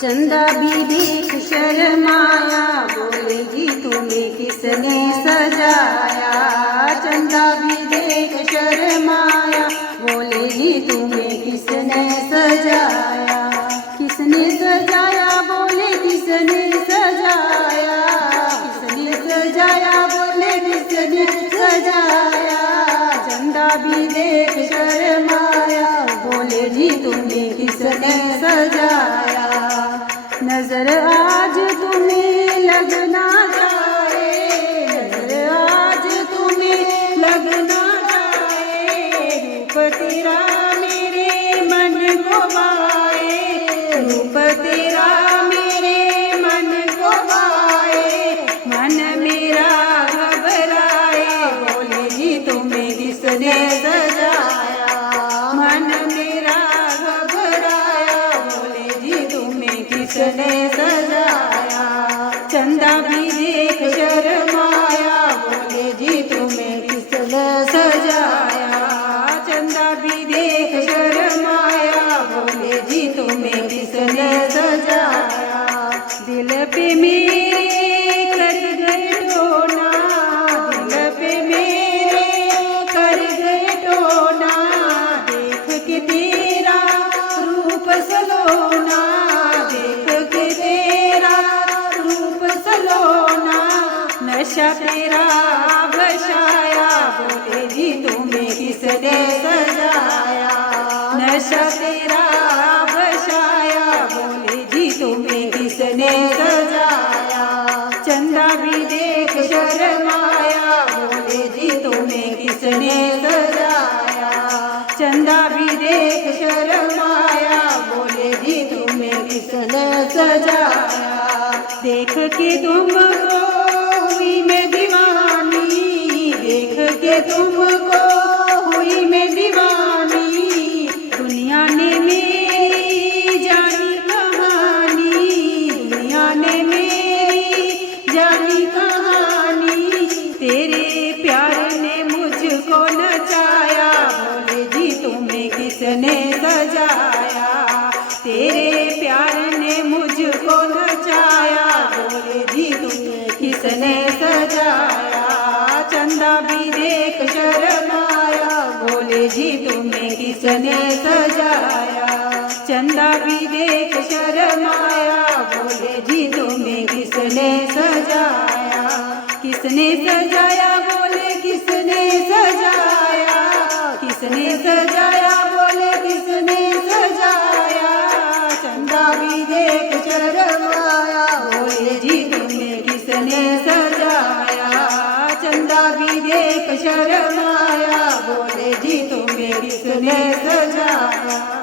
चंदा भी देख शर्माया, बोले जी तुम्हें किसने सजाया। चंदा भी देख शर्माया, बोले जी तुम्हें किसने सजाया। किसने सजाया, बोले किसने सजाया। किसने सजाया, बोले किसने सजाया। चंदा भी देख शर्माया, बोले जी तुम्हें किसने सजाया। नजर आज तुम्हें लगना जाए, नजर आज तुम्हें लगना जाए। रूप तेरा मेरे मन को भाए, रूप तेरा मेरे मन को भाए। मन मेरा घबराए, बोले जी तुम्हें किसने सजाया। मन मेरा घबराया, बोले जी तुम्हें किसने सजाया। चंदा भी देख शर्माया, बोले जी तुम्हें किसने सजाया। चंदा भी देख शर्माया, बोले जी तुम्हें किसने सजाया। दिल पे मेरे कर गए टोना, दिल पे मेरे कर गए टोना। देख के तेरा रूप सलोना, देख के तेरा रूप सलोना। नशा तेरा बशाया, बोले जी तुम्हें किसने सजाया। नशा तेरा बशाया, बोले जी तुम्हें किसने सजाया। चंदा भी देख शर्माया, बोले जी तुम्हें किसने सजाया। चंदा भी देख शर्माया, बोले जी तुम्हें किसने सजाया। देख के तुमको हुई मैं दीवानी, देख के तुमको हुई मैं दीवानी। दुनिया ने मेरी जानी कहानी, दुनिया ने मेरी जानी कहानी। तेरे प्यार ने मुझको नचाया, बोले जी तुम्हें किसने सजाया। तेरे प्यार ने मुझको नचाया, बोले जी तुम्हें किसने सजाया। चंदा भी देख शर्माया, बोले जी तुम्हें किसने सजाया। चंदा भी देख शर्माया, बोले जी तुम्हें किसने सजाया। किसने सजाया, बोले किसने सजाया। किसने सजाया, बोले किसने सजाया। चंदा भी देख शर्माया, बोले जी तुम्हें किसने सजाया। चंदा भी देख शर्माया, बोले जी तुम्हें किसने सजाया।